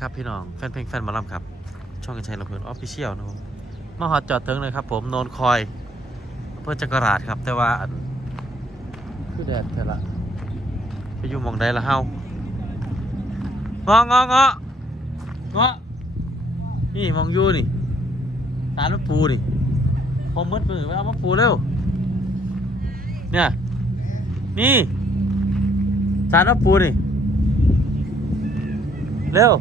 ครับพี่น้องแฟนเพลงแฟนมอลำครับ ช่องกันชัยลำเพลินออฟฟิเชียลนะครับมาฮอดจอดเติงเลยครับ ผมโนนคอยเพื่อจักรราชครับ แต่ว่าอันคือแดดแค่ละไปอยู่มองใดละเฮางององอเงาะนี่มองอยู่นี่ตาลมะปูนี่พอมืดมือไปเอามะปูเร็วเนี่ยนี่สารมะปูนี่เร็ว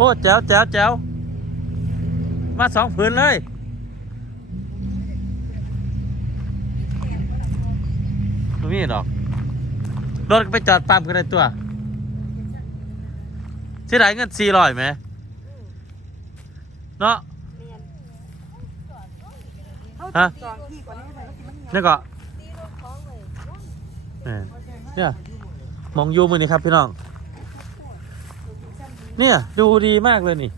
โอ้แจ๋วแจ๋วแจ๋วมาสองผืนเลยไม่มีดอกรถไปจอดปั๊มกันในตัวเสียดายเงินสี่ร้อยไหมเนาะฮะนี่ก่อนให้ไปแล้วกินมันเหนียวนี่ก็เนี่ยมองยูมือนี่ครับพี่น้อง เนี่ย ดูดีมากเลยนี่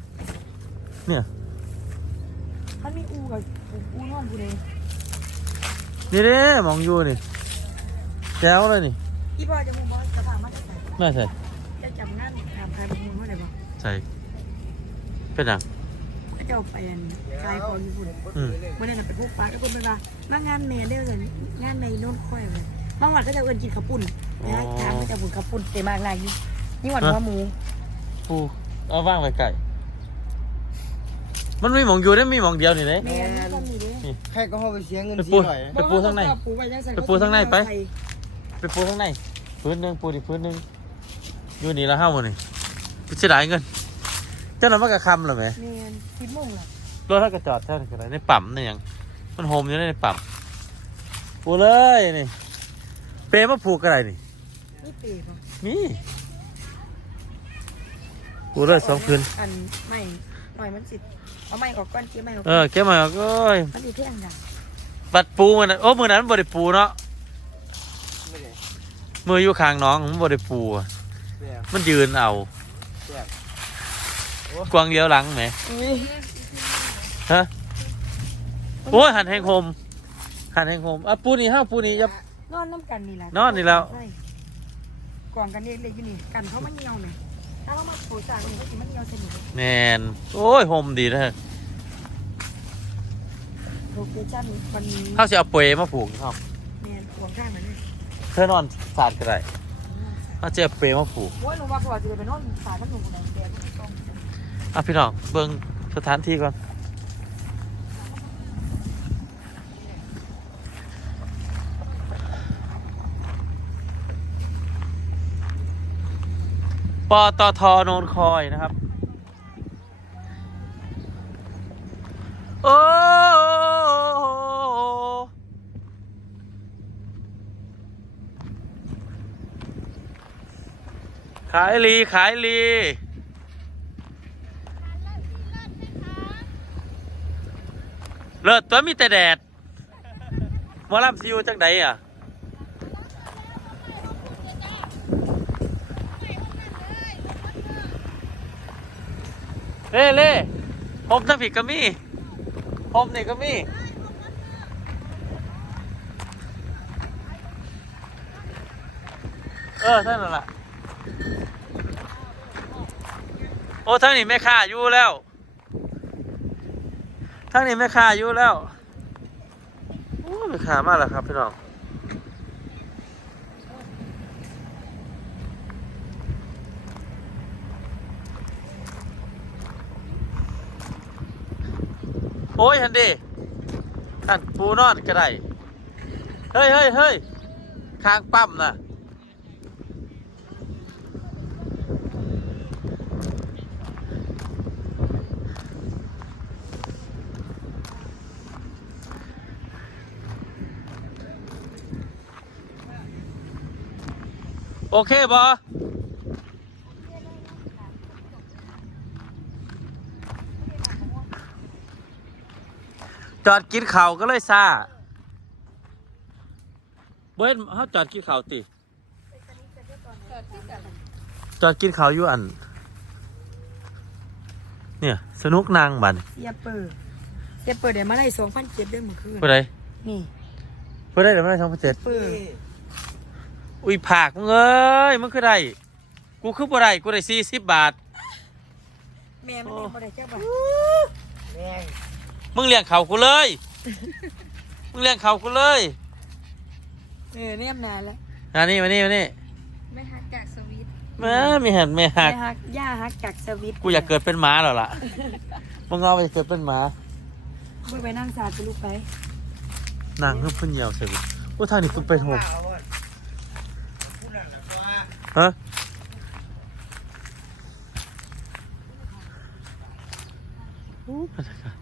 เนี่ยมันมีอูกับอูนอนกูเลยนี่เด้มองอยู่นี่แจ๋วเลยนี่อีพ่อจะมุมบอสจะพามาจะใส่น่าใส่จะจำงานถามใครบางคนว่าอะไรบ้างใส่เป็นหยังก็จะเอาไปอันกายของญี่ปุ่นอืมเมื่อนั้นเป็นพวกปลาก็คนเป็นว่ามางานเมย์ได้เลยงานในโน้นค่อยเลยบางวันก็จะเอินกินข้าวปุ้นนะทางก็จะบุญข้าวปุ้นเต็มมากลายอยู่นี่หวานหัวหมู ปูเอาว่างไว้ไก่ มันมีหมองอยู่ได้มีหมองเดียวนี่เลย แม่นี่ก็มีด้วยใครก็เข้าไปเสียเงินไปสี่ปูร้อยไปปูข้างในปูไปยังใส่ไปปูข้างในไป ไปปูข้างในพื้นหนึ่งปูดิพื้นหนึ่งอยู่นี่ละห้าวันนี่เสียดายเงิน เจ้าหน้ามันกระคำเหรอไหมเมนคิดมุ่งล่ะรถถ้ากระจอดเท่าไหร่ในปั๊มนี่ยัง มันโฮมอยู่ในปั๊มปูเลยนี่ เปรมาผูกอะไรนี่ นี่ปีป่ะมี ปูเลยสองคืนอันไม่หน่อยมันสิเอาไม่ออกก้อนเกี้ยวไม่ออกเออแกมาก็มันดีเท่งดังบัดปูมันน่ะโอ้มือนั้นบริปูเนาะไม่ได้มืออยู่ข้างน้องมันบริปูอะแซ่บมันยืนเอาแซ่บกวางเลี้ยวหลังไหมฮะโอ้ยหันแหงโฮมหันแหงโฮมอะปูนี่ห้าปูนี่จะนอนน้ำกันนี่แหละนอนนี่แล้วใช่กล่องกันเล็กๆอยู่นี่กันเขามันเงียวเนี่ยถ้าเขามาปูจากนี่ก็กินมันเงียวสนุกแมนโอ้ยโฮมดีนะโลเคชั่นวันนี้เขาจะเอาเปรมาผูกเขาแมนห่วงข้างมันเลยเธอนอนสาดก็ได้เขาจะเอาเปรมาผูกโอ้ยหนูมาพอจะไปนอนสายมันหนูไหนแดงไม่ต้อง อะพี่น้องเบิ่งสถานที่ก่อน ปตทโนนคอยนะครับ โอ้ขายลี ขายลีเลิศตัวมีแต่แดดมอลำซิวจังใดอะ เล่เล่ผมทั้งผิดก็มีผมนี่ก็มีเออท่านนั่นแหละโอ้ทั้งนี้ไม่ค่าอยู่แล้วทั้งนี้ไม่ค่าอยู่แล้วโอ้ไม่ค่ามากแล้วครับพี่น้อง อ้ยฮันดีท่านปูนอนก็ได้ เฮ้ยเฮ้ยเฮ้ยข้างปั๊มนะโอเคบอ จอดกินข้าวก็เลยซาเบิ้ลเขาจอดกินข้าวติ จอดกินข้าวอยู่อัน เนี่ย สนุกนางบันเสียเปิดเสียเปิดเดี๋ยวมาไล่สองพันเจ็ดได้เมื่อคืนเพื่อไรนี่เพื่อไรเดี๋ยวไม่ได้สองพันเจ็ดเปิดอุ้ยผากมึงเอ้ยมึงคือไรกูคือบ่ได้กูได้สี่สิบบาท แม่มันเลี้ยงบ่ได้เจ้าบ่แม่ง มึงเลี้ยงเขากูเลย มึงเลี้ยงเขากูเลยเออเนี่ยนานแล้วอันนี้มานี่มานี่ไม่ฮักจากสวิตมามีเห็นไม่หัไม่กฮักย่าฮักจากสวิตกูอยากเกิดเป็นหมาแล้วล่ะมึงเอาไปเกิดเป็นหมามึงไปนั่งสาดไปลูกไปนางเพิ่งเพิ่งเหี่ยวเสร็จกูทางนี้กูไปโหมเอาบ่พูดนั่นน่ะตัวฮะโอ้บรรยากาศ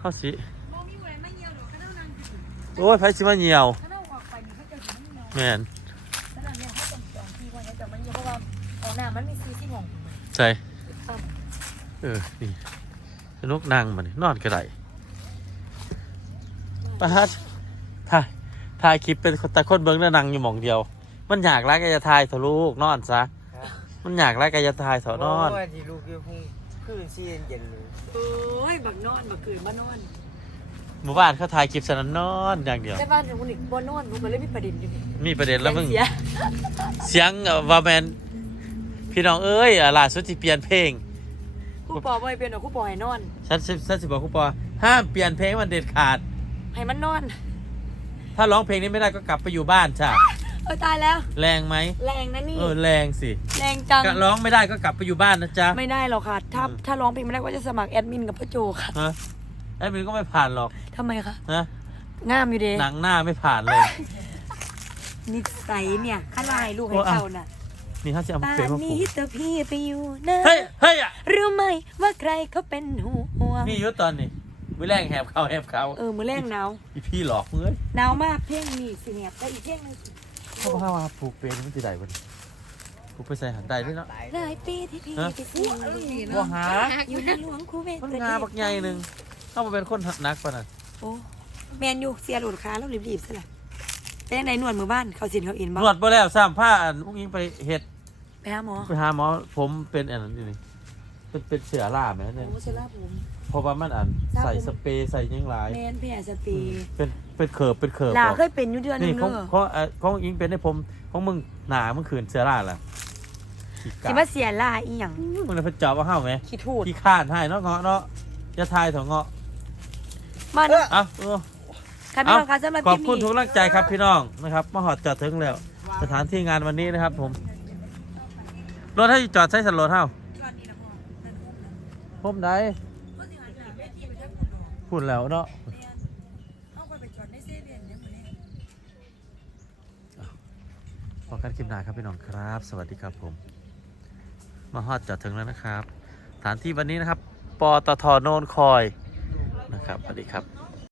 เข้าสิบ่มีอะไรไม่เหี่ยวหรอกก็ต้องนั่งอยู่โอ้ยไผสิมาเหี่ยวถ้าเราออกไปนี่เขาจะถึงไม่นอนแม่นถ้าเราเนี่ยเขาต้องจองที่ว่าจะมันเหี่ยวเพราะว่าออกหน้ามันมีซีที่หม่องใจเออนี่สนุกนางมันนอนก็ได้ปะฮัดถ่ายถ่ายคลิปเป็นคนแต่คนเบิ้งแล้วนางอยู่หมองเดียว มันอยากรักกายถ่ายเถอะลูกนอนซะ มันอยากรักกายถ่ายเถอะนอน โยที่ลูกอยู่พุ่งคืนซีเย็นๆเลยโอ้ยบักนอนบักคืนมานอนหมู่บ้านเขาถ่ายคลิปสนันนอนอย่างเดียวแต่บ้านของคุณอีกบ่นอนหนูก็เลยมีประเด็นอยู่นี่มีประเด็นแล้วมึงเสียเสียงเอ่อว่าแมนพี่น้องเอ้ยอะล่าสุดที่เปลี่ยนเพลงครู่ปอบ่ให้เป็นหรอกครู่ปอให้นอนฉันฉันฉันสิบอกคุณปอห้ามเปลี่ยนเพลงมันเด็ดขาด ให้มันนอน ถ้าร้องเพลงนี้ไม่ได้ก็กลับไปอยู่บ้านใช่ เออตายแล้ว แรงไหมแรงนะนี่ เออแรงสิแรงจัง ก็ร้องไม่ได้ก็กลับไปอยู่บ้านนะจ๊ะไม่ได้หรอกค่ะ ถ้าอืมถ้าร้องเพลงไม่ได้ก็จะสมัครแอดมินกับพ่อโจค่ะฮะแอดมินก็ไม่ผ่านหรอกทำไมคะนะงามอยู่เด้หนังหน้าไม่ผ่านเลยนิสัยเนี่ยข้าลายลูกให้โอ้อะเขาน่ะนี่ถ้าจะเอาป่าเพลงนมาปลูนี้กตัวพี่ไปอยู่นะเฮ้ยเฮ้ยอะรู้ไหมว่าใครเขาเป็นห่วงมีอยู่ตอนนี้วิแรงแหบเขาแหบเขาเออมือแรงหนาวอีพี่หลอกมึงเอ้ยหนาวมากเพลงนี้สิเนี่ยแต่อีกเพลงหนึง เขาบอกว่าปลูกเป็นมันจะได้บ่ดิปลูกไปใส่หันได้ด้วยเนาะตายหลายปีที่พี่ฮะ ไปเสี่ยงบ่หา อยู่ในหลวงคูเวตมันงาบักใหญ่หนึ่งเข้ามาเป็นคนนักปะน่ะโอ้แมนอยู่เสียหลุดขาแล้วรีบๆซะละเป็นยังไงหนวดมือบ้านเขาสินเขาเอ็นนบ้วดไปแล้วซ้ำผ้าอันพวกนี้ไปเฮ็ดไปหาหมอไปหาหมอผมเป็นอันนั้นอยู่นี่เป็นเป็นเสือล่าไหมเนี่ยโอ้เซล่าผม เพราะว่ามันอันทราบใส่สเปรย์ใส่หยังหลายแมนแพ้สปีเป็นเป็นเขิบเป็นเขิบลาบอกเคยเป็นอยู่เดือนหนึนี่งของเนอะของเอ่อของอิงเป็นได้ผมของมึงหนามึงขืนเสือล่าล่ะขี้กาสิมาเสียลาอีหยังมึงเลยไปจับว่าห้าวไหมขี้ทูดขี้ข้านให้เนาะเงาะเนาะจะทายเถอะเงาะมันเอ้าเออค่ะพี่น้องคะสำหรับขอบที่คุณมีทุกกำลังใจครับพี่น้องนะครับมาหอดจอดถึงแล้ว สถานที่งานวันนี้นะครับผม รถให้จอดใช้สันรถเท่าผมได้ พูดแล้วเนาะพอกันคลิปหน้าครับพี่น้องครับ สวัสดีครับผม มาฮอดจอดถึงแล้วนะครับ สถานที่วันนี้นะครับปตทโนนคอยนะครับสวัสดีครับ